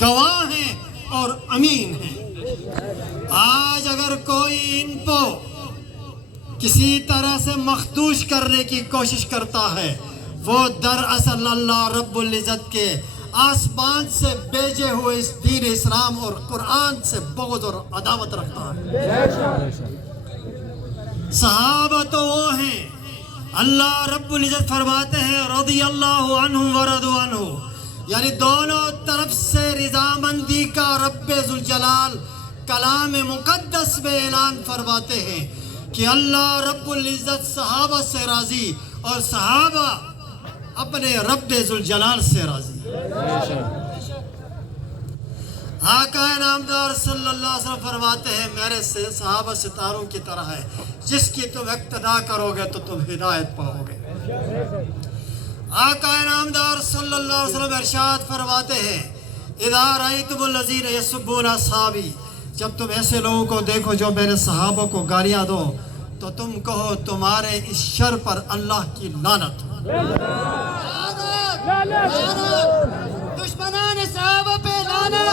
گواہ ہیں اور امین ہیں۔ آج اگر کوئی ان کو کسی طرح سے مخدوش کرنے کی کوشش کرتا ہے، وہ دراصل اللہ رب العزت کے آسمان سے بھیجے ہوئے اس دین اسلام اور قرآن سے بغض اور عداوت رکھتا ہے۔ صحابہ تو وہ ہیں، اللہ رب العزت فرماتے ہیں رضی اللہ عنہ ورضوا عنہ، یعنی دونوں طرف سے رضامندی کا رب ذوالجلال کلام مقدس میں اعلان فرماتے ہیں کہ اللہ رب العزت صحابہ سے راضی اور صحابہ اپنے رب ذوالجلال سے راضی۔ آقا نامدار صلی اللہ علیہ وسلم فرماتے ہیں میرے صحابہ ستاروں کی طرح ہے، جس کی تم اقتداء کرو گے تو تم ہدایت پاؤ گے۔ آقا نامدار صلی اللہ علیہ وسلم ارشاد فرماتے ہیں اذا رأیتم الذین یسبون اصحابی، جب تم ایسے لوگوں کو دیکھو جو میرے صحابہ کو گالیاں دو تو تم کہو تمہارے اس شر پر اللہ کی لعنت ہو۔ دشمنان صحابہ پہ لعنت،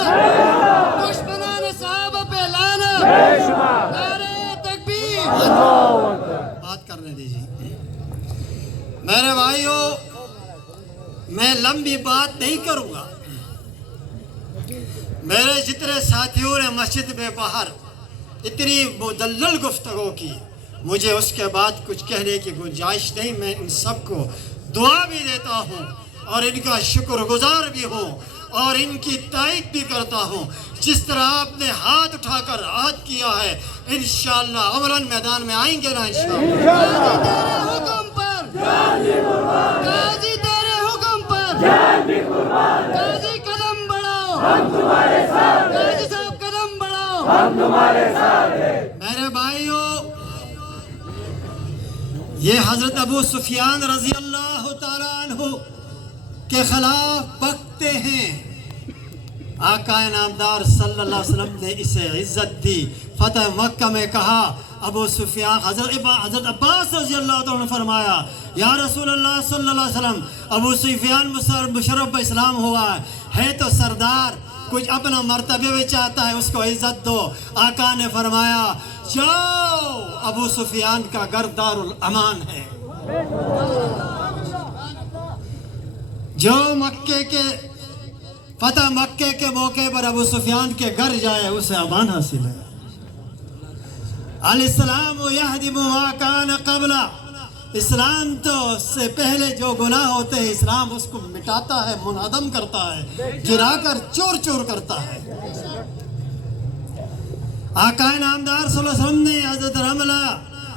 دشمنان صحابہ پہ لعنت، نعرہ تکبیر۔ بات کرنے دیجیے میرے بھائیو، میں لمبی بات نہیں کروں گا۔ میرے جتنے ساتھیوں نے مسجد میں باہر اتنی مدلل گفتگو کی، مجھے اس کے بعد کچھ کہنے کی گنجائش نہیں۔ میں ان سب کو دعا بھی دیتا ہوں اور ان کا شکر گزار بھی ہوں اور ان کی تائید بھی کرتا ہوں۔ جس طرح آپ نے ہاتھ اٹھا کر عہد کیا ہے، انشاءاللہ عملاً میدان میں آئیں گے نا انشاءاللہ۔ تیرے حکم پر غازی، تیرے حکم پر غازی، قدم بڑھاؤ، ہم تمہارے ساتھ ہیں۔ غازی صاحب قدم بڑھاؤ، ہم تمہارے ساتھ ہیں۔ میرے بھائیو، یہ حضرت ابو سفیان رضی اللہ تعالیٰ عنہ کے خلاف بکتے ہیں۔ آقا نامدار صلی اللہ علیہ وسلم نے اسے عزت دی۔ فتح مکہ میں کہا ابو سفیان، حضرت عباس رضی اللہ تعالیٰ عنہ نے فرمایا یا رسول اللہ صلی اللہ علیہ وسلم، ابو سفیان مشرف اسلام ہوا ہے تو سردار، کچھ اپنا مرتبہ بھی چاہتا ہے، اس کو عزت دو۔ آقا نے فرمایا جاؤ، ابو سفیان کا گھر دار الامان ہے۔ جو مکے کے فتح مکے کے موقع پر ابو سفیان کے گھر جائے اسے امان حاصل ہے۔ الاسلام یہدم ما کان قبل، اسلام تو اس سے پہلے جو گناہ ہوتے ہیں اسلام اس کو مٹاتا ہے، منہدم کرتا ہے، گرا کر چور چور کرتا ہے۔ آقا نامدار صلی اللہ علیہ وسلم نے حضرت رملہ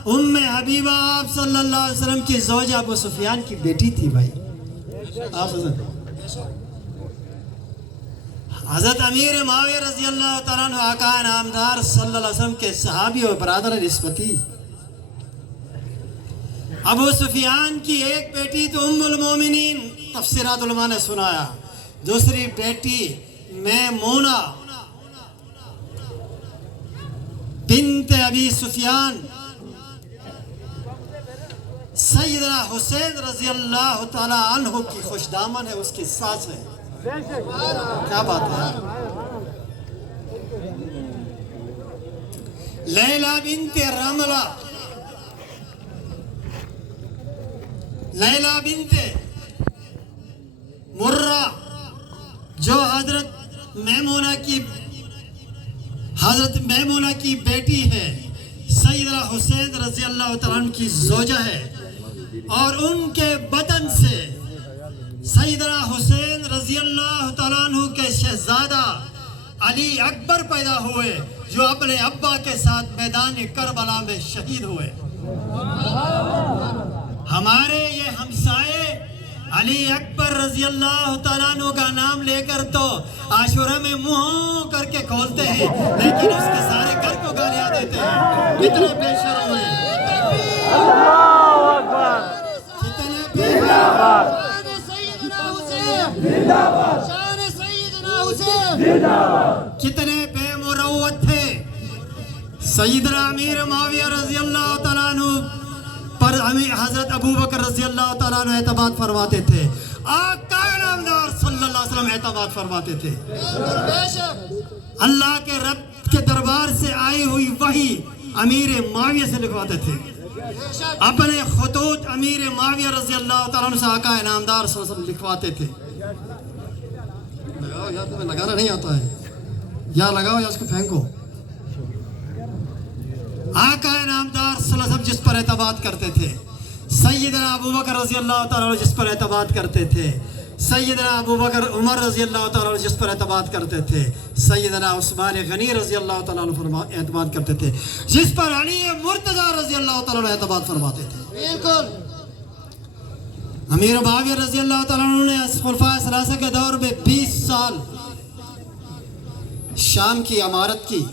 ام حبیبہ آپ صلی اللہ علیہ وسلم کی زوجہ ابو سفیان کی بیٹی تھی بھائی۔ حضرت امیر معاویہ رضی اللہ تعالیٰ عنہ آقا نامدار صلی اللہ علیہ وسلم کے صحابی اور برادر نسبتی۔ ابو سفیان کی ایک بیٹی تو ام المومنین، تفسیرات علماء نے سنایا، دوسری بیٹی میمونہ بنت ابی سفیان، سیدنا حسین رضی اللہ تعالیٰ عنہ کی خوش دامن ہے، اس کی ساس ہے۔ کیا بات ہے۔ لیلہ بنت رملہ، لیلہ بنت مرہ، جو حضرت میمونہ کی بیٹی ہے، سیدنا حسین رضی اللہ تعالیٰ عنہ کی زوجہ ہے، اور ان کے بدن سے سیدنا حسین رضی اللہ تعالیٰ عنہ کے شہزادہ علی اکبر پیدا ہوئے، جو اپنے ابا کے ساتھ میدان کربلا میں شہید ہوئے۔ ہمارے یہ ہمسائے علی اکبر رضی اللہ تعالیٰ عنہ کا نام لے کر تو عاشورہ میں منہ کر کے کھولتے ہیں، لیکن اس کے سارے گھر کو گالیاں دیتے ہیں۔ کتنے بے شرم ہیں، کتنے بے شرم۔ شان سیدنا حسین، کتنے بے مروت تھے۔ سیدنا امیر معاویہ رضی اللہ تعالیٰ عنہ پر حضرت ابو بکر رضی اللہ تعالیٰ عنہ اعتماد فرماتے تھے۔ آقا نامدار صلی اللہ علیہ وسلم وسلم اعتماد فرماتے تھے۔ بے شک اللہ کے رب کے دربار سے آئی ہوئی وحی امیر معاویہ سے لکھواتے تھے، بے شک اپنے خطوط امیر معاویہ رضی اللہ تعالیٰ عنہ سے آقا انعامدار صلی اللہ علیہ وسلم لکھواتے تھے۔ لگاؤ یا تمہیں لگانا نہیں آتا ہے، یا لگاؤ یا اس کو پھینکو۔ آقا انعامدار صلی اللہ علیہ وسلم جس پر اعتماد کرتے تھے، سیدنا ابوبکر رضی اللہ تعالیٰ عنہ جس پر اعتماد کرتے تھے، سیدنا ابوبکر عمر رضی اللہ تعالیٰ عنہ جس پر اعتماد کرتے تھے، سیدنا عثمان غنی رضی اللہ تعالیٰ عنہ اعتماد کرتے تھے، جس پر علی مرتضیٰ رضی اللہ تعالیٰ عنہ اعتماد فرماتے تھے۔ بالکل امیر معاویہ رضی اللہ تعالیٰ عنہ نے خلفائے ثلاثہ کے دور میں 20 سال شام کی امارت کی،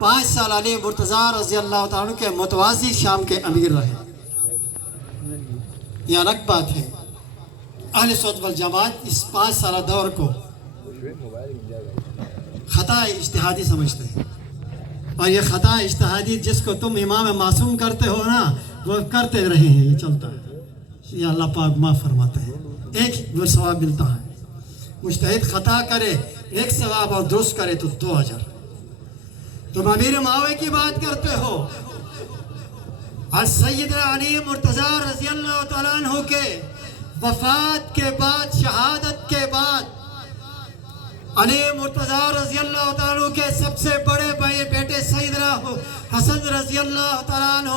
5 سال علی مرتضیٰ رضی اللہ تعالیٰ عنہ کے متوازی شام کے امیر رہے۔ یہ الگ بات ہے، اہل سنت والجماعت اس 5 سالہ دور کو خطا اجتہادی سمجھتے ہیں، اور یہ خطا اجتہادی جس کو تم امام معصوم کرتے ہو نا، وہ کرتے رہے ہیں، یہ چلتا ہے، یہ اللہ پاک معاف فرماتے ہیں، ایک ثواب ملتا ہے۔ مجتہد خطا کرے 1 ثواب اور درست کرے تو 2 اجر۔ تم امیر معاویہ کی بات کرتے ہو، اور سیدنا علی مرتضیٰ رضی اللہ تعالیٰ عنہ کے وفات کے بعد، شہادت کے بعد، علی مرتضیٰ رضی اللہ تعالیٰ عنہ کے سب سے بڑے بھائی بیٹے سیدنا حسن رضی اللہ تعالیٰ عنہ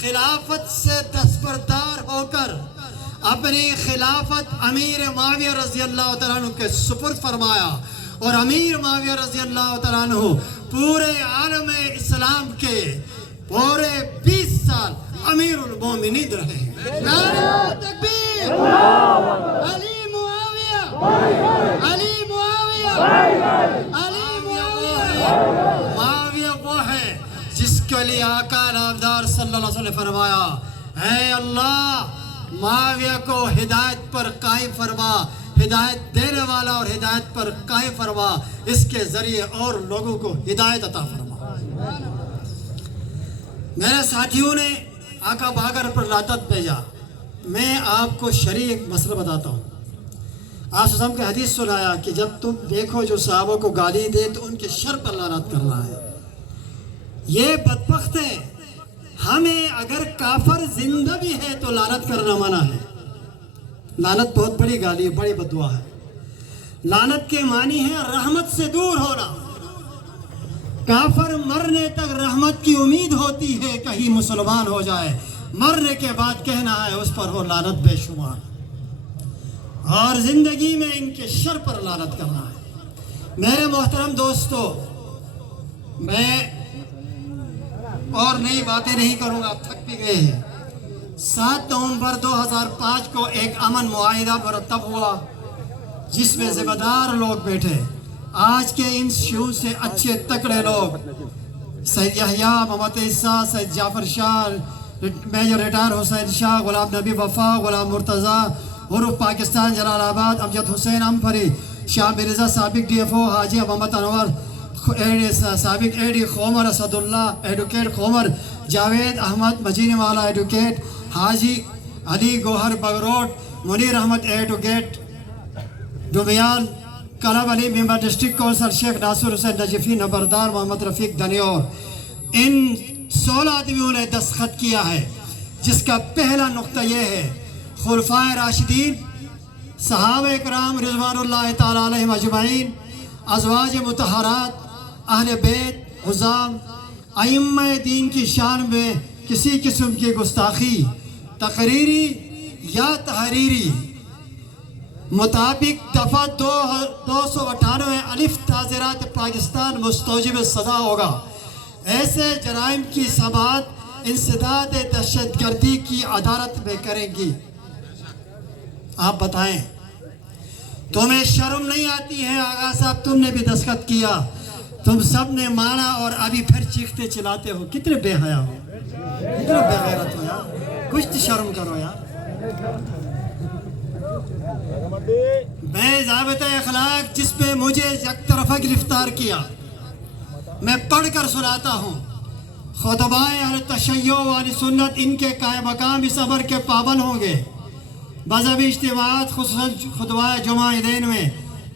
خلافت سے دستبردار ہو کر اپنی خلافت امیر معاویہ رضی اللہ تعالیٰ عنہ کے سپرد فرمایا، اور امیر معاویہ رضی اللہ تعالیٰ عنہ پورے عالم اسلام کے پورے 20 سال امیر المومنین رہے ہیں۔ نعرہ تکبیر، علی معاویہ، علی معاویہ، علی معاویہ۔ معاویہ وہ ہے جس کے لیے آقا نامدار صلی اللہ علیہ وسلم نے فرمایا، اے اللہ معاویہ کو ہدایت پر قائم فرما، ہدایت دینے والا اور ہدایت پر قائم فرما، اس کے ذریعے اور لوگوں کو ہدایت عطا فرما۔ میرے ساتھیوں نے آقا باگر پر لاتت بھیجا، میں آپ کو شرعی ایک مسئلہ بتاتا ہوں۔ آپ صلی اللہ علیہ وسلم کی حدیث سنایا کہ جب تم دیکھو جو صحابہ کو گالی دے تو ان کے شر پر لعنت کرنا ہے۔ یہ بدبخت ہے، ہمیں اگر کافر زندہ بھی ہے تو لعنت کرنا منع ہے۔ لعنت بہت بڑی گالی ہے، بڑی بددعا ہے۔ لعنت کے معنی ہے رحمت سے دور ہونا۔ کافر مرنے تک رحمت کی امید ہوتی ہے، کہیں مسلمان ہو جائے، مرنے کے بعد کہنا ہے اس پر ہو لعنت بے شمار، اور زندگی میں ان کے شر پر لعنت کرنا ہے۔ میرے محترم دوستو، میں اور نئی باتیں نہیں کروں گا، تھک بھی گئے ہیں۔ 7 نومبر 2005 کو ایک امن معاہدہ مرتب ہوا جس میں ذمہ دار لوگ بیٹھے، آج کے ان شیوع سے اچھے تکڑے لوگ، سید یحییٰ، محمد عیسیٰ، سید جعفر شاہ، میجر ریٹائر حسین شاہ، غلام نبی وفا، غلام مرتضیٰ، حروف پاکستان جلال آباد، امجد حسین امپری، شاہ مرزا، سابق ڈی ایف او حاجی محمد انور، سابق اے ڈی خومر اسد اللہ ایڈوکیٹ خومر، جاوید احمد مجینی والا ایڈوکیٹ، حاجی علی گوہر بگروٹ، منیر احمد ایڈوکیٹ ڈومیان، کلب علی ممبر ڈسٹرکٹ کونسل، شیخ ناصر حسین نجفی نمبردار، محمد رفیق دنیور۔ ان 16 آدمیوں نے دستخط کیا ہے، جس کا پہلا نقطہ یہ ہے، خلفائے راشدین، صحابہ کرام رضوان اللہ تعالیٰ علیہم اجمعین، ازواج مطہرات، اہل بیت، حزام، ائمہ دین کی شان میں کسی قسم کی گستاخی تقریری یا تحریری مطابق دفعہ 298 الف تعزیرات پاکستان مستوجب سزا ہوگا۔ ایسے جرائم کی سماعت انسداد دہشت گردی کی عدالت میں کریں گی۔ آپ بتائیں، تمہیں شرم نہیں آتی ہے؟ آغا صاحب تم نے بھی دستخط کیا، تم سب نے مانا، اور ابھی پھر چیختے چلاتے ہو، کتنے بے حیا ہو، کتنے بے غیرت ہو یار، کچھ تو شرم کرو یار۔ میں ضابطہ اخلاق جس پہ مجھے یک طرفہ گرفتار کیا، میں پڑھ کر سناتا ہوں۔ خطبائے اہل تشیع و اہل سنت ان کے قائم مقام اس امر کے پابند ہوں گے۔ مذہبی اجتماعات خصوصاً خطبائے جمعہ عیدین میں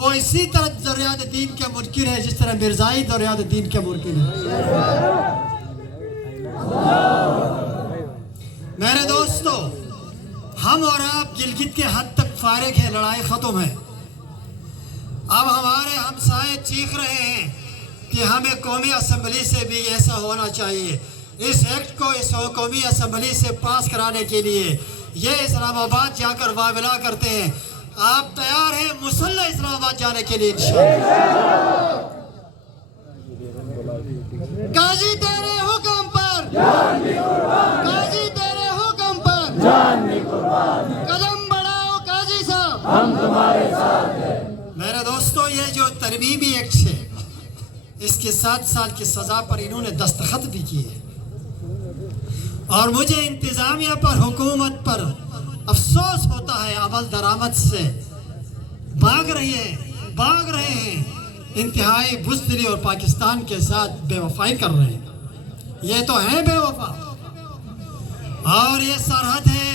وہ اسی طرح ذریعہ دین کے منکر ہے جس طرح مرزائی ذریعہ دین کے منکر ہے۔ میرے دوستو، ہم اور آپ گلگت کے حد تک فارغ ہیں، لڑائی ختم ہے۔ اب ہمارے ہمسائے چیخ رہے ہیں کہ ہمیں قومی اسمبلی سے بھی ایسا ہونا چاہیے۔ اس ایکٹ کو اس قومی اسمبلی سے پاس کرانے کے لیے یہ اسلام آباد جا کر واویلا کرتے ہیں۔ آپ تیار ہیں مسلح اسلام آباد جانے کے لیے انشاءاللہ؟ قاضی تیرے حکم پر قاضی تیرے حکم پر قدم بڑھاؤ قاضی صاحب، ہم تمہارے ساتھ ہیں۔ میرے دوستو، یہ جو ترمیمی ایکٹ ہے اس کے 7 سال کی سزا پر انہوں نے دستخط بھی کیے، اور مجھے انتظامیہ پر، حکومت پر افسوس ہوتا ہے عمل درآمد سے بھاگ رہے ہیں، انتہائی بزدلی اور پاکستان کے ساتھ بے وفائی کر رہے ہیں۔ یہ تو ہیں بے وفا، اور یہ سرحد ہے،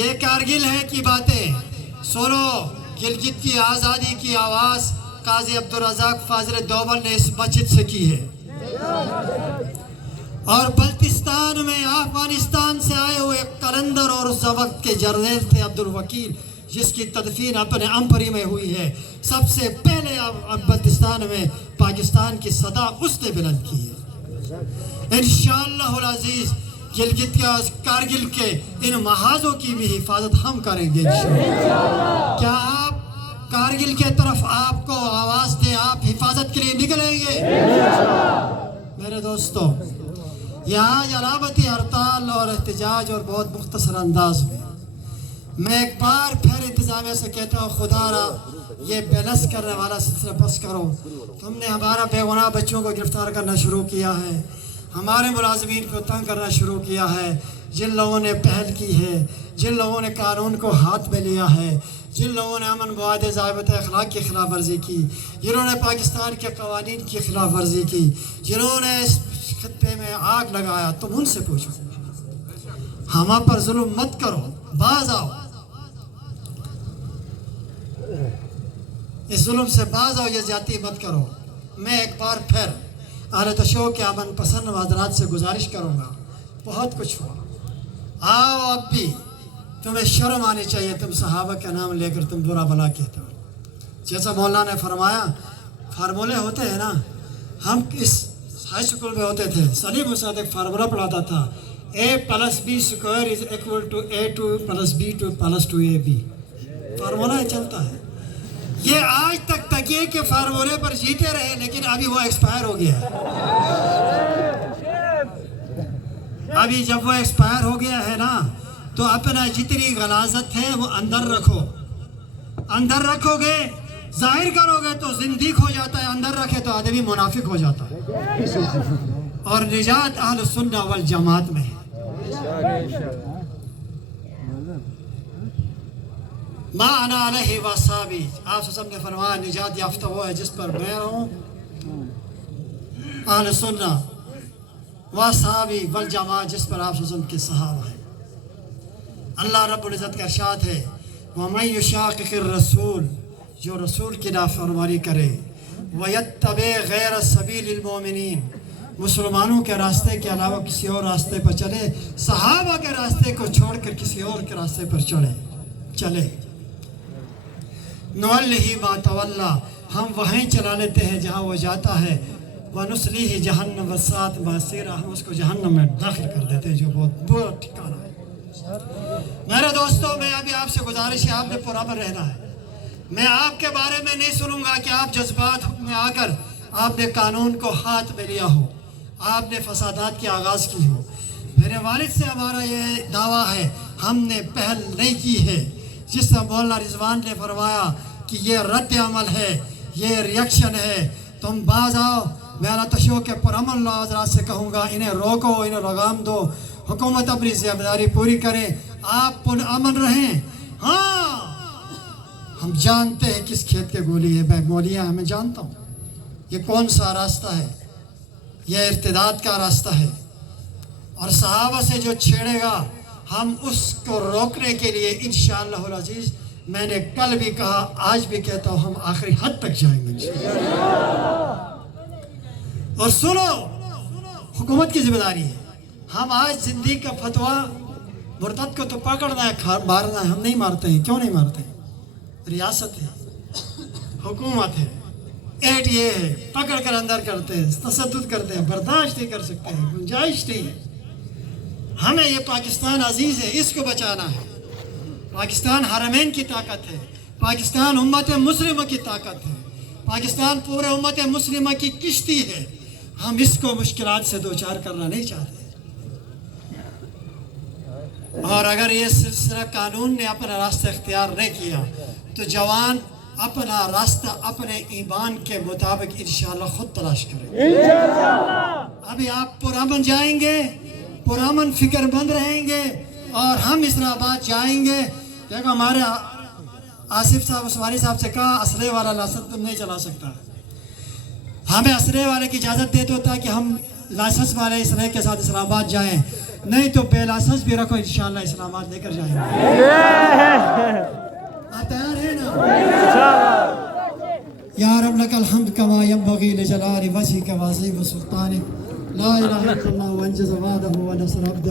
یہ کارگل ہے کی باتیں سنو۔ گلگت کی آزادی کی آواز قاضی عبدالرزاق فاضل دوبل نے اس مسجد سے کی ہے، اور بلتستان میں افغانستان سے آئے ہوئے قلندر اور اس وقت کے جرنیل تھے عبدالوکیل، جس کی تدفین اپنے امپری میں ہوئی ہے۔ سب سے پہلے بلتستان میں پاکستان کی صدا اس نے بلند کی ہے۔ انشاءاللہ العزیز گلگت کے اور کارگل کے ان محاذوں کی بھی حفاظت ہم کریں گے انشاءاللہ۔ کیا آپ کارگل کے طرف آپ کو آواز دیں، آپ حفاظت کے لیے نکلیں گے؟ میرے دوستو، یہاں علامتی ہڑتال اور احتجاج اور بہت مختصر انداز میں ایک بار پھر انتظامیہ سے کہتا ہوں، خدا را یہ بیلنس کرنے والا سلسلہ بس کرو۔ تم نے ہمارا بے گناہ بچوں کو گرفتار کرنا شروع کیا ہے، ہمارے ملازمین کو تنگ کرنا شروع کیا ہے۔ جن لوگوں نے پہل کی ہے، جن لوگوں نے قانون کو ہاتھ میں لیا ہے، جن لوگوں نے امن معاہدے ضابط اخلاق کی خلاف ورزی کی، جنہوں نے پاکستان کے قوانین کی خلاف ورزی کی، جنہوں نے اس خطے میں آگ لگایا، تم ان سے پوچھو۔ ہما پر ظلم مت کرو، باز آؤ، اس ظلم سے باز آؤ، یہ زیادتی مت کرو۔ میں ایک بار پھر اہل تشوع کے امن پسند حضرات سے گزارش کروں گا، بہت کچھ ہوا، آؤ اب بھی تمہیں شرم آنی چاہیے، تم صحابہ کا نام لے کر تم برا بلا کہتے ہو۔ جیسا مولانا نے فرمایا، فارمولے ہوتے ہیں نا، ہم اس ہائی اسکول میں ہوتے تھے، سلیم استاد ایک فارمولہ پڑھاتا تھا، A+B² = A2+B+2AB۔ فارمولہ چلتا ہے، یہ آج تک تکیے کے فارمولے پر جیتے رہے، لیکن ابھی وہ ایکسپائر ہو گیا ہے۔ ابھی جب وہ ایکسپائر ہو گیا ہے نا، تو اپنا جتنی غلاظت ہے وہ اندر رکھو، اندر رکھو گے، ظاہر کرو گے تو زندیق ہو جاتا ہے، اندر رکھے تو آدمی منافق ہو جاتا ہے۔ اور نجات اہل سنہ والجماعت میں ہے۔ ما انا علیہ واصحابی، آپ صلی اللہ علیہ وسلم نے فرمایا نجات یافتہ وہ ہے جس پر میں ہوں، اہل سنہ واصحابی والجماعت جس پر آپ صلی اللہ علیہ وسلم کے صحابہ ہیں۔ اللہ رب العزت کا ارشاد ہے، وَمَن يُشَاقِقِ الرَّسُولِ، جو رسول کی نافرمانی کرے، وَيَتَّبِعْ غَيْرَ سَبِيلِ الْمُؤْمِنِينَ، مسلمانوں کے راستے کے علاوہ کسی اور راستے پر چلے، صحابہ کے راستے کو چھوڑ کر کسی اور کے راستے پر چلے، نُوَلِّهِ مَا تَوَلَّى، ہم وہیں چلا لیتے ہیں جہاں وہ جاتا ہے، وَنُصْلِهِ جَهَنَّمَ وَسَاءَتْ مَصِيرًا، ہم اس کو جہنم میں داخل کر دیتے ہیں جو بہت برا ٹھکانہ ہے۔ میرے دوستوں، میں ابھی آپ سے گزارش ہے، آپ نے پرامن رہنا ہے۔ میں آپ کے بارے میں نہیں سنوں گا کہ آپ جذبات میں آ کر آپ نے قانون کو ہاتھ میں لیا ہو، آپ نے فسادات کی آغاز کی ہو۔ میرے والد سے ہمارا یہ دعویٰ ہے، ہم نے پہل نہیں کی ہے۔ جس طرح مولانا رضوان نے فرمایا کہ یہ رد عمل ہے، یہ ریاکشن ہے، تم باز آؤ۔ میں اعلیٰ تشوع کے پرامن اللہ حضرات سے کہوں گا، انہیں روکو، انہیں لگام دو، حکومت اپنی ذمہ داری پوری کرے، آپ پرامن رہیں۔ ہاں، ہم جانتے ہیں کس کھیت کے گولی ہے، مولیاں ہمیں جانتا ہوں، یہ کون سا راستہ ہے، یہ ارتداد کا راستہ ہے، اور صحابہ سے جو چھیڑے گا، ہم اس کو روکنے کے لیے انشاءاللہ العزیز میں نے کل بھی کہا، آج بھی کہتا ہوں، ہم آخری حد تک جائیں گے انشاءاللہ۔ اور سنو، حکومت کی ذمہ داری ہے۔ ہم آج زندگی کا فتویٰ، مرتد کو تو پکڑنا ہے، مارنا ہے، ہم نہیں مارتے ہیں۔ کیوں نہیں مارتے ہیں؟ ریاست ہے، حکومت ہے، ایٹ یہ ہے، پکڑ کر اندر کرتے ہیں، تشدد کرتے ہیں، برداشت نہیں کر سکتے ہیں، گنجائش نہیں ہے۔ ہمیں یہ پاکستان عزیز ہے، اس کو بچانا ہے۔ پاکستان حرمین کی طاقت ہے، پاکستان امت مسلمہ کی طاقت ہے، پاکستان پورے امت مسلمہ کی کشتی ہے۔ ہم اس کو مشکلات سے دوچار کرنا نہیں چاہتے۔ اور اگر یہ سلسلہ قانون نے اپنا راستہ اختیار نہیں کیا تو جوان اپنا راستہ اپنے ایمان کے مطابق انشاءاللہ خود تلاش کریں۔ ابھی آپ پرامن جائیں گے، پرامن فکر مند رہیں گے، اور ہم اسلام آباد جائیں گے۔ دیکھو ہمارے آصف صاحب عثمانی صاحب سے کہا اسلحے والا لائسنس تم نہیں چلا سکتا، ہمیں اسلحے والے کی اجازت دے دو تاکہ ہم لائسنس والے اسلحے کے ساتھ اسلام آباد جائیں، نہیں تو بے لائسنس بھی رکھو، انشاءاللہ اسلام آباد لے کر جائیں گے۔ آپ تیار ہیں نا؟ یا رب لک الحمد کما ینبغی لجلال وجهک وعظیم سلطانک، لا الہ الا اللہ وانجز وعدہ ونصر عبدہ۔